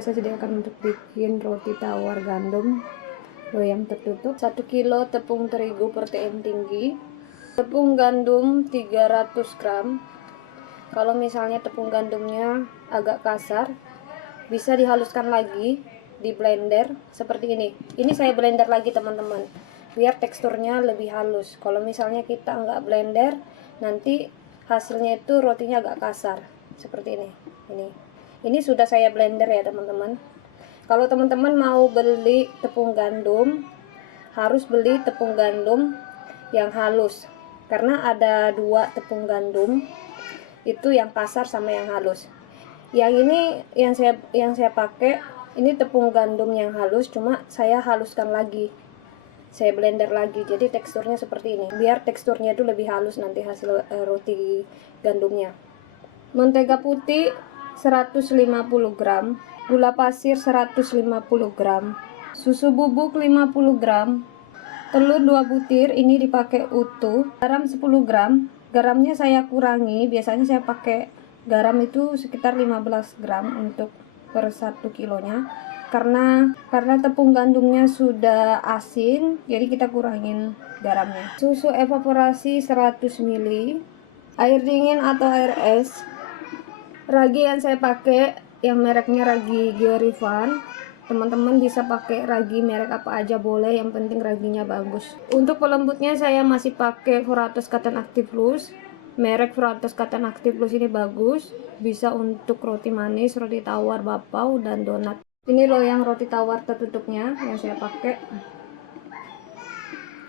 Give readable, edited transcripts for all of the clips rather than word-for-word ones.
saya sediakan untuk bikin roti tawar gandum loyang tertutup. 1 kilo tepung terigu protein tinggi, tepung gandum 300 gram. Kalau misalnya tepung gandumnya agak kasar, bisa dihaluskan lagi di blender seperti ini. Ini saya blender lagi teman-teman, biar teksturnya lebih halus. Kalau misalnya kita nggak blender, nanti hasilnya itu rotinya agak kasar seperti ini. Ini sudah saya blender ya teman-teman. Kalau teman-teman mau beli tepung gandum, harus beli tepung gandum yang halus, karena ada 2 tepung gandum, itu yang kasar sama yang halus. Yang ini yang saya pakai ini tepung gandum yang halus, cuma saya haluskan lagi, saya blender lagi, jadi teksturnya seperti ini, biar teksturnya itu lebih halus nanti hasil roti gandumnya. Mentega putih 150 gram, gula pasir 150 gram, susu bubuk 50 gram, telur 2 butir, ini dipakai utuh, garam 10 gram. Garamnya saya kurangi, biasanya saya pakai garam itu sekitar 15 gram untuk per 1 kilonya, karena tepung gandumnya sudah asin, jadi kita kurangin garamnya. Susu evaporasi 100 ml, air dingin atau air es. Ragi yang saya pakai yang mereknya ragi Georifan. Teman-teman bisa pakai ragi merek apa aja boleh, yang penting raginya bagus. Untuk pelembutnya saya masih pakai Furatos Cotton Active Plus. Merek Furatos Cotton Active Plus ini bagus, bisa untuk roti manis, roti tawar, bakpao, dan donat. Ini loyang roti tawar tertutupnya yang saya pakai.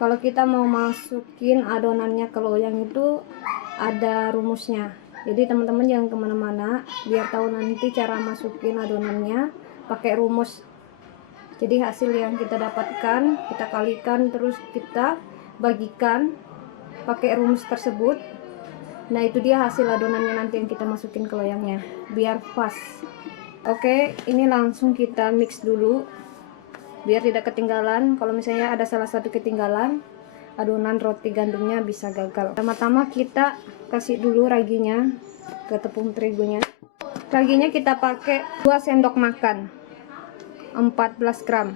Kalau kita mau masukin adonannya ke loyang itu ada rumusnya, jadi teman-teman jangan kemana-mana, biar tahu nanti cara masukin adonannya pakai rumus. Jadi hasil yang kita dapatkan kita kalikan, terus kita bagikan pakai rumus tersebut. Nah itu dia hasil adonannya nanti yang kita masukin ke loyangnya, biar pas. Oke, ini langsung kita mix dulu biar tidak ketinggalan. Kalau misalnya ada salah satu ketinggalan, adonan roti gandumnya bisa gagal. Pertama-tama kita kasih dulu raginya ke tepung terigunya. Raginya kita pakai 2 sendok makan, 14 gram.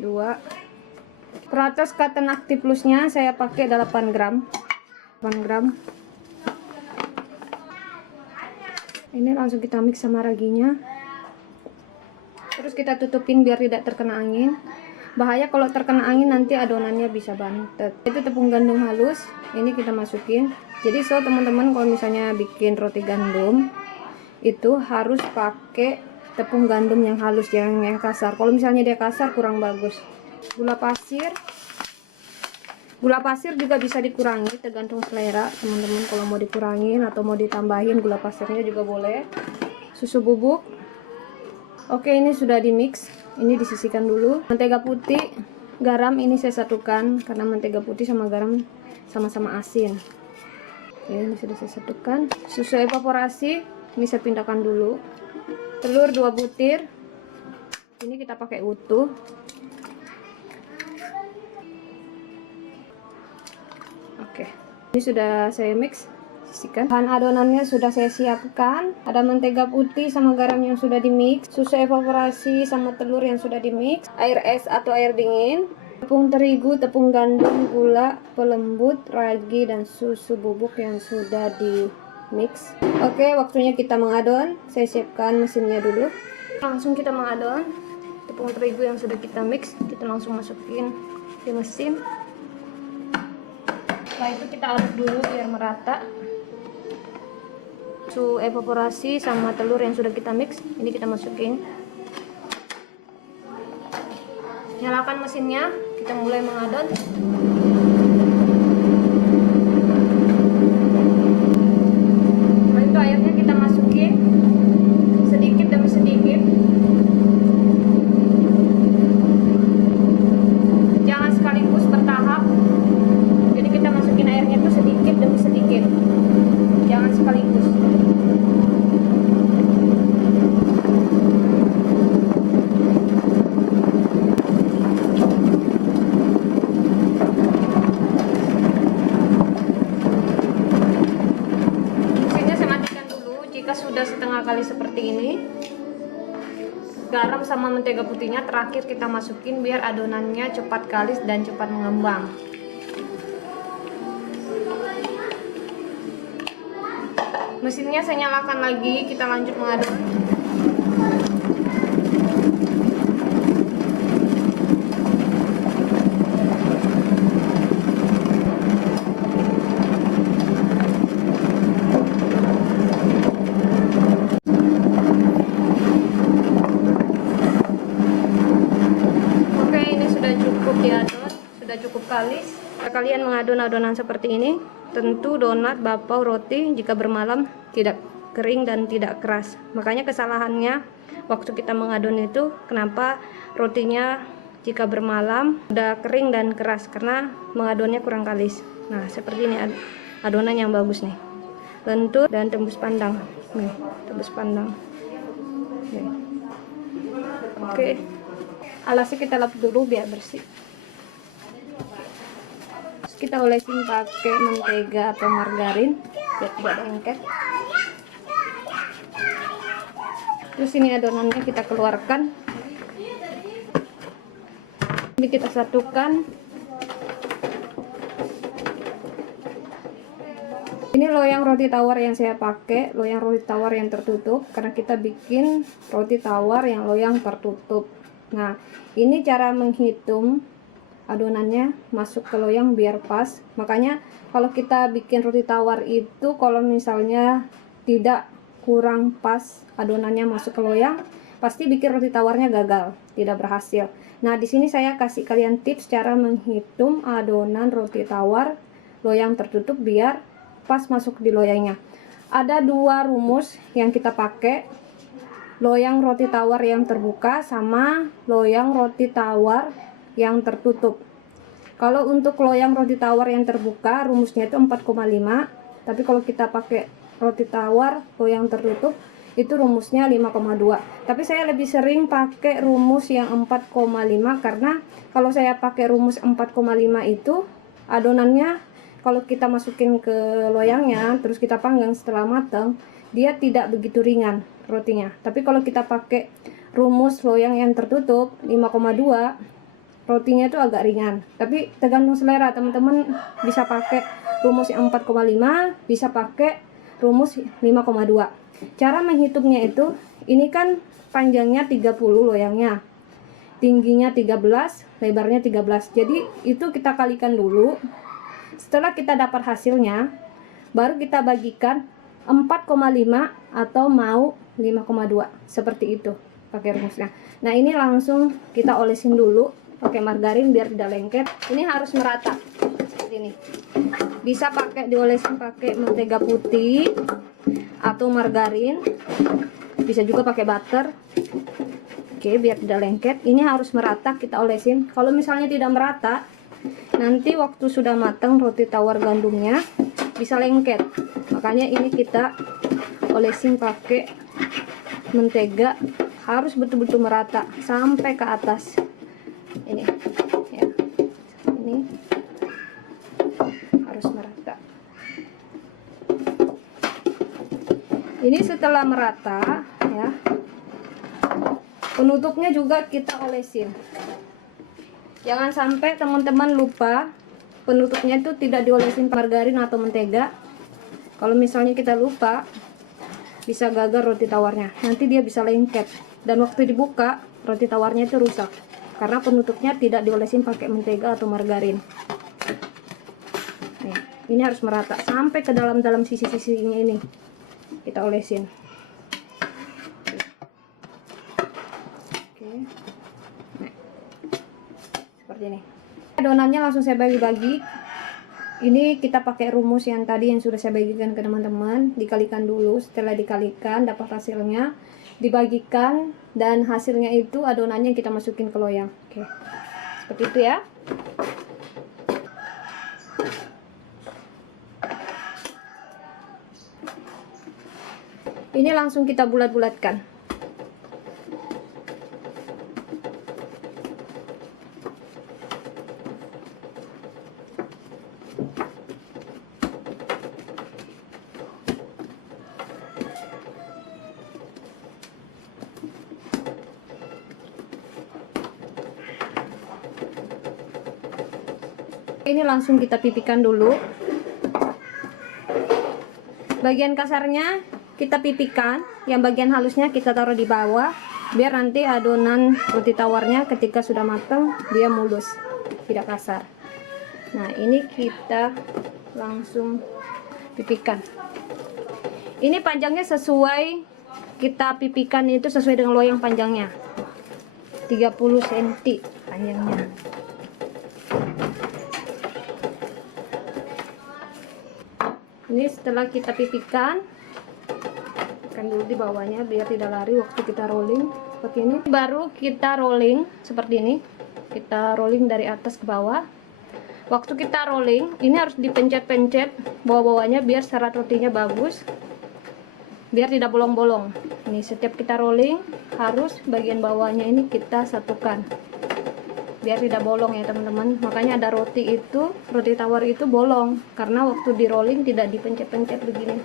2. Furatos Cotton Active Plusnya saya pakai 8 gram. 8 gram. Ini langsung kita mix sama raginya. Terus kita tutupin biar tidak terkena angin. Bahaya kalau terkena angin, nanti adonannya bisa bantet. Itu tepung gandum halus, ini kita masukin. Jadi teman-teman kalau misalnya bikin roti gandum itu harus pakai tepung gandum yang halus, jangan yang kasar. Kalau misalnya dia kasar kurang bagus. Gula pasir juga bisa dikurangi, tergantung selera teman-teman. Kalau mau dikurangin atau mau ditambahin gula pasirnya juga boleh. Susu bubuk. Oke, ini sudah di mix, ini disisihkan dulu. Mentega putih, garam ini saya satukan karena mentega putih sama garam sama-sama asin. Oke, ini sudah saya satukan. Susu evaporasi ini saya pindahkan dulu. Telur 2 butir, ini kita pakai utuh. Oke, ini sudah saya mix. Bahan adonannya sudah saya siapkan, ada mentega putih sama garam yang sudah di mix, susu evaporasi sama telur yang sudah di mix, air es atau air dingin, tepung terigu, tepung gandum, gula, pelembut, ragi, dan susu bubuk yang sudah di mix. Oke, waktunya kita mengadon. Saya siapkan mesinnya dulu. Langsung kita mengadon tepung terigu yang sudah kita mix, kita langsung masukin di mesin. Setelah itu kita aduk dulu biar merata. Susu evaporasi sama telur yang sudah kita mix ini kita masukin. Nyalakan mesinnya, kita mulai mengadon. Setelah itu airnya kita masukin sedikit demi sedikit, jangan sekaligus, bertahap. Jadi kita masukin airnya itu sedikit demi sedikit, jangan sekaligus. Mesinnya saya matikan dulu. Jika sudah setengah kali seperti ini. Garam sama mentega putihnya terakhir kita masukin biar adonannya cepat kalis dan cepat mengembang. Mesinnya saya nyalakan lagi, kita lanjut mengaduk. Sudah cukup kalis. Kalian mengadon adonan seperti ini, tentu donat, bapau, roti jika bermalam tidak kering dan tidak keras. Makanya kesalahannya waktu kita mengadon itu, kenapa rotinya jika bermalam udah kering dan keras, karena mengadonnya kurang kalis. Nah, seperti ini adonan yang bagus nih, lentur dan tembus pandang. Nih, tembus pandang. Nih. Oke, alasnya kita lap dulu biar bersih. Kita olesin pakai mentega atau margarin biar tidak lengket. Terus ini adonannya kita keluarkan, ini kita satukan. Ini loyang roti tawar yang saya pakai, loyang roti tawar yang tertutup, karena kita bikin roti tawar yang loyang tertutup. Nah, ini cara menghitung adonannya masuk ke loyang biar pas. Makanya kalau kita bikin roti tawar itu, kalau misalnya tidak kurang pas adonannya masuk ke loyang, pasti bikin roti tawarnya gagal, tidak berhasil. Nah, di sini saya kasih kalian tips cara menghitung adonan roti tawar loyang tertutup biar pas masuk di loyangnya. Ada dua rumus yang kita pakai, loyang roti tawar yang terbuka sama loyang roti tawar yang tertutup. Kalau untuk loyang roti tawar yang terbuka rumusnya itu 4,5, tapi kalau kita pakai roti tawar loyang tertutup itu rumusnya 5,2. Tapi saya lebih sering pakai rumus yang 4,5 karena kalau saya pakai rumus 4,5 itu adonannya kalau kita masukin ke loyangnya terus kita panggang setelah matang, dia tidak begitu ringan rotinya. Tapi kalau kita pakai rumus loyang yang tertutup 5,2, rotinya itu agak ringan. Tapi tergantung selera, teman-teman bisa pakai rumus yang 4,5, bisa pakai rumus 5,2. Cara menghitungnya itu, ini kan panjangnya 30 loyangnya, tingginya 13, lebarnya 13. Jadi itu kita kalikan dulu. Setelah kita dapat hasilnya, baru kita bagikan 4,5 atau mau 5,2, seperti itu pakai rumusnya. Nah, ini langsung kita olesin dulu pakai margarin biar tidak lengket. Ini harus merata seperti ini. Bisa pakai diolesin pakai mentega putih atau margarin, bisa juga pakai butter. Oke, biar tidak lengket. Ini harus merata kita olesin. Kalau misalnya tidak merata, nanti waktu sudah matang roti tawar gandumnya bisa lengket. Makanya ini kita olesin pakai mentega, harus betul-betul merata sampai ke atas. Ini ya, ini harus merata. Ini setelah merata ya, penutupnya juga kita olesin. Jangan sampai teman-teman lupa penutupnya itu tidak diolesin margarin atau mentega. Kalau misalnya kita lupa, bisa gagal roti tawarnya, nanti dia bisa lengket dan waktu dibuka roti tawarnya itu rusak karena penutupnya tidak diolesin pakai mentega atau margarin. Nih, ini harus merata sampai ke dalam sisi-sisinya ini kita olesin. Oke. Nah, seperti ini. Adonannya langsung saya bagi-bagi. Ini kita pakai rumus yang tadi yang sudah saya bagikan ke teman-teman. Dikalikan dulu, setelah dikalikan dapat hasilnya, dibagikan, dan hasilnya itu adonannya kita masukin ke loyang. Oke, seperti itu ya. Ini langsung kita bulat-bulatkan. Ini langsung kita pipihkan dulu. Bagian kasarnya kita pipihkan, yang bagian halusnya kita taruh di bawah, biar nanti adonan roti tawarnya ketika sudah matang dia mulus, tidak kasar. Nah, ini kita langsung pipihkan. Ini panjangnya sesuai, kita pipihkan itu sesuai dengan loyang panjangnya, 30 cm panjangnya. Ini setelah kita pipihkan, kan dulu di bawahnya biar tidak lari waktu kita rolling seperti ini. Baru kita rolling seperti ini, kita rolling dari atas ke bawah. Waktu kita rolling ini harus dipencet-pencet bawah-bawahnya biar serat rotinya bagus, biar tidak bolong-bolong. Ini setiap kita rolling harus bagian bawahnya ini kita satukan biar tidak bolong ya teman-teman. Makanya ada roti tawar itu bolong karena waktu di rolling tidak dipencet-pencet begini.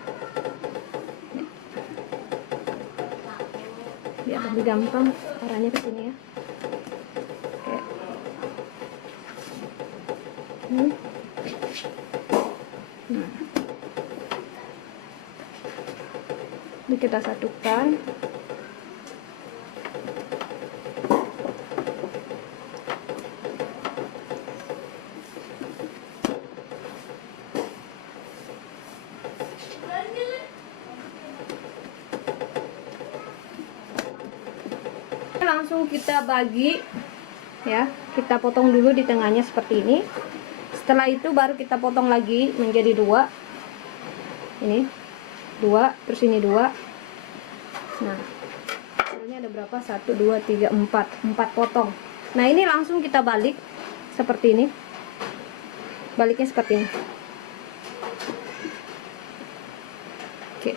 Biar lebih gampang caranya ke sini ya. Oke. Nah. Ini kita satukan. Langsung kita bagi ya, kita potong dulu di tengahnya seperti ini. Setelah itu baru kita potong lagi menjadi 2. Ini 2, terus ini 2. Nah, ini ada berapa? 1, 2, 3, 4 potong. Nah, ini langsung kita balik seperti ini. Baliknya seperti ini. Oke.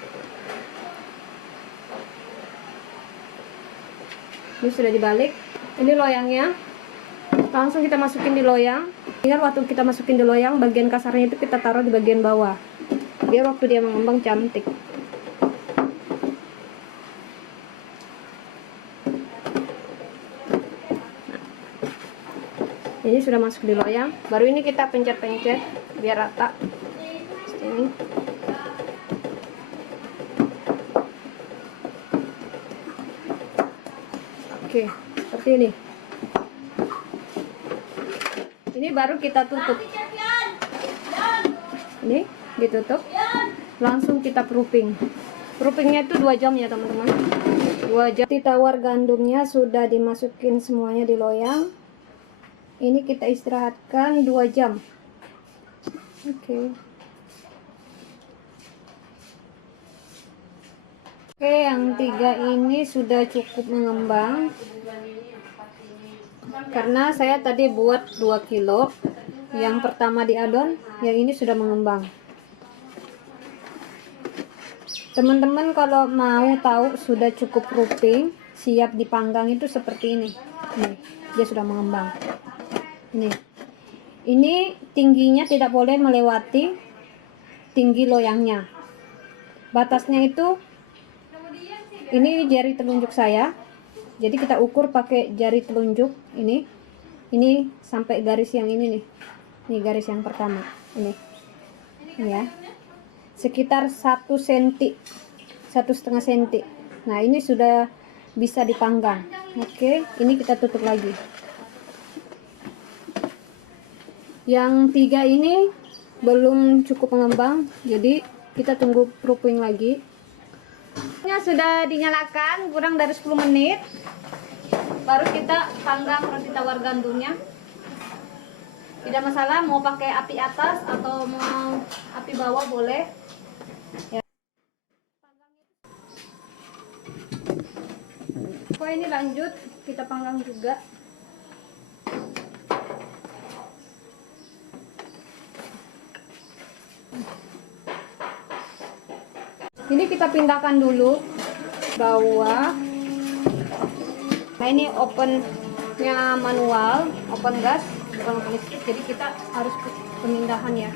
Ini sudah dibalik. Ini loyangnya, langsung kita masukin di loyang. Ingat waktu kita masukin di loyang, bagian kasarnya itu kita taruh di bagian bawah biar waktu dia mengembang cantik. Nah, ini sudah masuk di loyang. Baru ini kita pencet-pencet biar rata seperti ini. Oke, seperti ini. Ini baru kita tutup. Ini ditutup. Langsung kita proofing. Proofingnya itu 2 jam ya teman-teman. 2 jam. Roti tawar gandumnya sudah dimasukin semuanya di loyang. Ini kita istirahatkan 2 jam. Oke. Oke, yang 3 ini sudah cukup mengembang. Karena saya tadi buat 2 kilo. Yang pertama di adon, yang ini sudah mengembang. Teman-teman kalau mau tahu sudah cukup proofing, siap dipanggang itu seperti ini. Nih, dia sudah mengembang. Ini tingginya tidak boleh melewati tinggi loyangnya. Batasnya itu ini jari telunjuk saya, jadi kita ukur pakai jari telunjuk ini sampai garis yang ini nih garis yang pertama ini ya, sekitar 1 cm, 1,5 cm. Nah, ini sudah bisa dipanggang. Oke, ini kita tutup lagi. Yang 3 ini belum cukup mengembang, jadi kita tunggu proofing lagi. Sudah dinyalakan kurang dari 10 menit, baru kita panggang roti tawar gandumnya. Tidak masalah mau pakai api atas atau mau api bawah boleh ya. Ini lanjut kita panggang juga. Ini kita pindahkan dulu bawah. Nah, ini opennya manual, open gas, bukan open listrik, jadi kita harus pemindahan ya.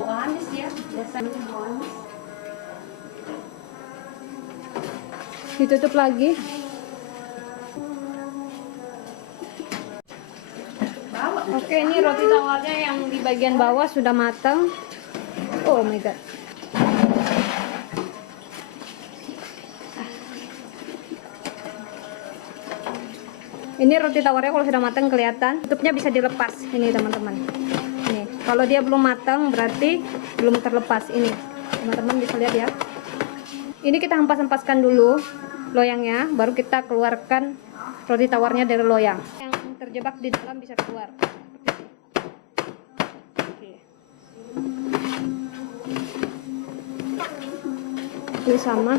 Manis ya, biasanya manis. Ditutup lagi. Oke, ini roti tawarnya yang di bagian bawah sudah matang. Oh my god. Ini roti tawarnya kalau sudah matang kelihatan. Tutupnya bisa dilepas. Ini teman-teman. Ini. Kalau dia belum matang berarti belum terlepas. Ini. Teman-teman bisa lihat ya. Ini kita hempas-hempaskan dulu loyangnya, baru kita keluarkan roti tawarnya dari loyang. Yang terjebak di dalam bisa keluar. Oke. Ini sama.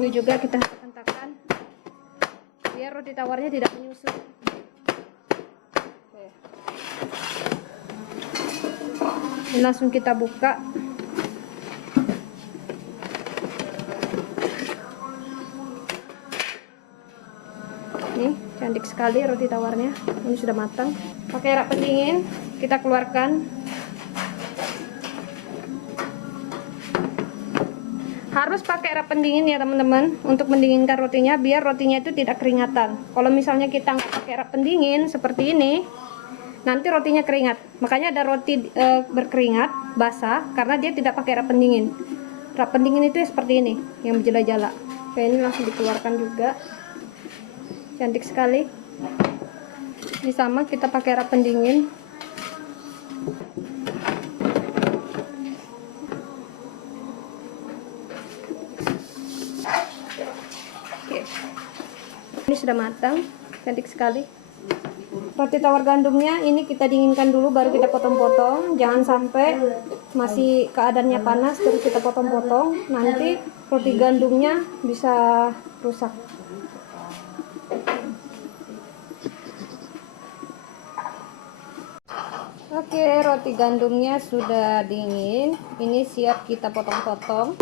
Ini juga kita hentakan biar roti tawarnya tidak menyusut. Oke. Ini langsung kita buka. Nih, cantik sekali roti tawarnya. Ini sudah matang. Pakai rak pendingin, kita keluarkan. Harus pakai rak pendingin ya teman-teman, untuk mendinginkan rotinya biar rotinya itu tidak keringatan. Kalau misalnya kita nggak pakai rak pendingin seperti ini, nanti rotinya keringat. Makanya ada roti berkeringat basah karena dia tidak pakai rak pendingin. Rak pendingin itu seperti ini yang berjala-jala. Oke, ini langsung dikeluarkan juga. Cantik sekali. Ini sama, kita pakai rak pendingin. Ini sudah matang, cantik sekali. Roti tawar gandumnya ini kita dinginkan dulu baru kita potong-potong. Jangan sampai masih keadaannya panas terus kita potong-potong, nanti roti gandumnya bisa rusak. Oke, roti gandumnya sudah dingin. Ini siap kita potong-potong.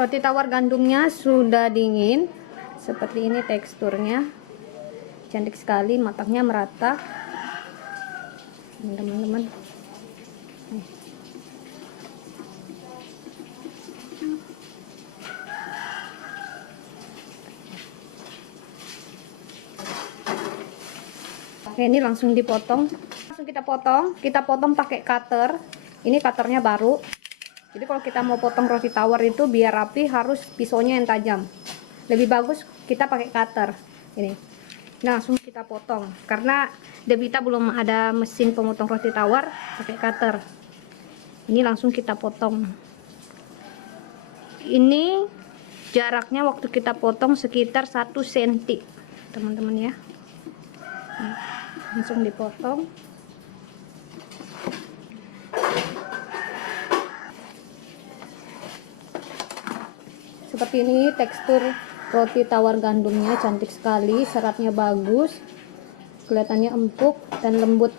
Roti tawar gandumnya sudah dingin. Seperti ini teksturnya. Cantik sekali, matangnya merata. Teman-teman. Oke, ini langsung dipotong. Langsung kita potong pakai cutter. Ini cutternya baru. Jadi kalau kita mau potong roti tawar itu biar rapi harus pisaunya yang tajam. Lebih bagus kita pakai cutter. Ini. Nah, langsung kita potong. Karena Devita belum ada mesin pemotong roti tawar, pakai cutter. Ini langsung kita potong. Ini jaraknya waktu kita potong sekitar 1 cm, teman-teman ya. Nah, langsung dipotong. Seperti ini tekstur roti tawar gandumnya, cantik sekali, seratnya bagus, kelihatannya empuk dan lembut.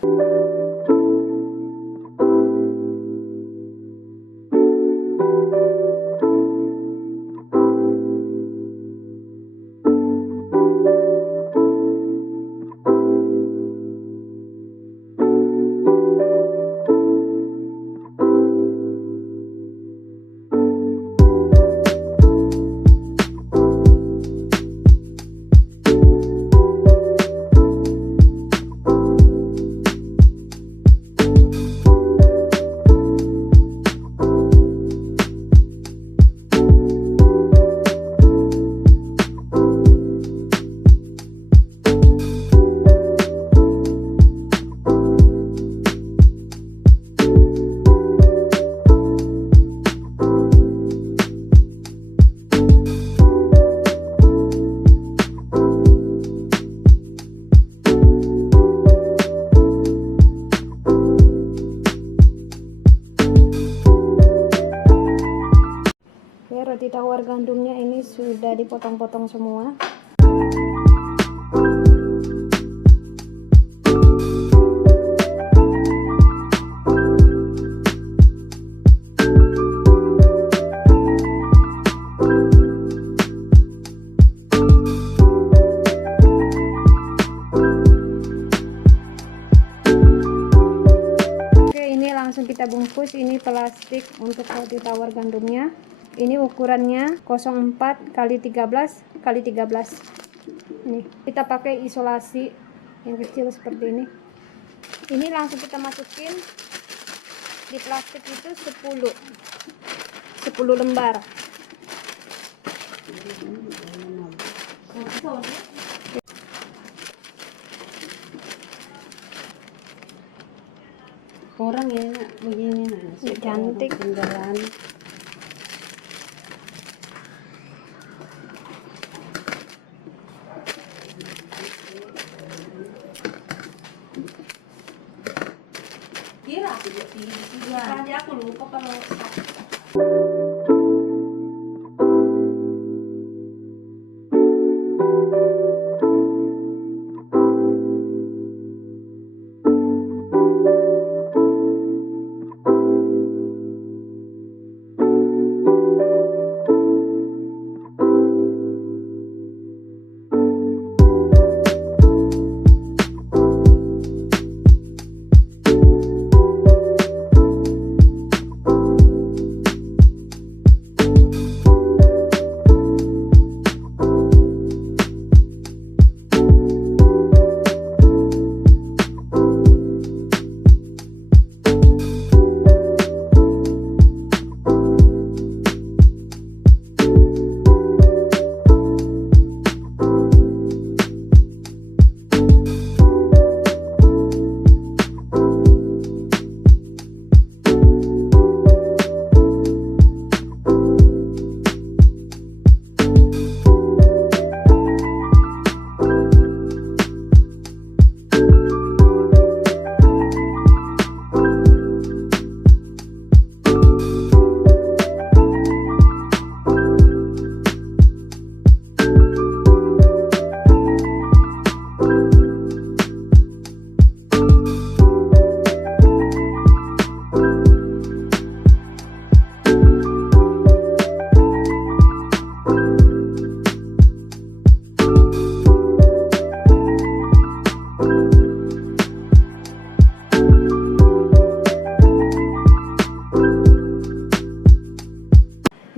tawar gandumnya ini sudah dipotong-potong semua. Langsung kita bungkus. Ini plastik untuk roti tawar gandumnya. Ini ukurannya 04 x 13 x 13. Ini kita pakai isolasi yang kecil seperti ini. Ini langsung kita masukin di plastik itu 10 lembar. Orang enak begini cantik tinggalan. Kira tadi aku lupa kalau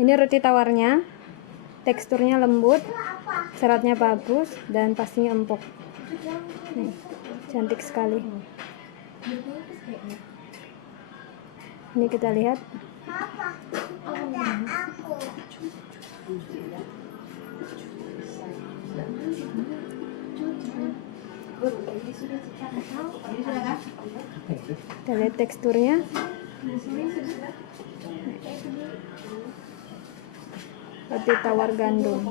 ini roti tawarnya, teksturnya lembut, seratnya bagus, dan pastinya empuk. Nih, cantik sekali. Ini kita lihat. Kita lihat teksturnya. Roti tawar gandum.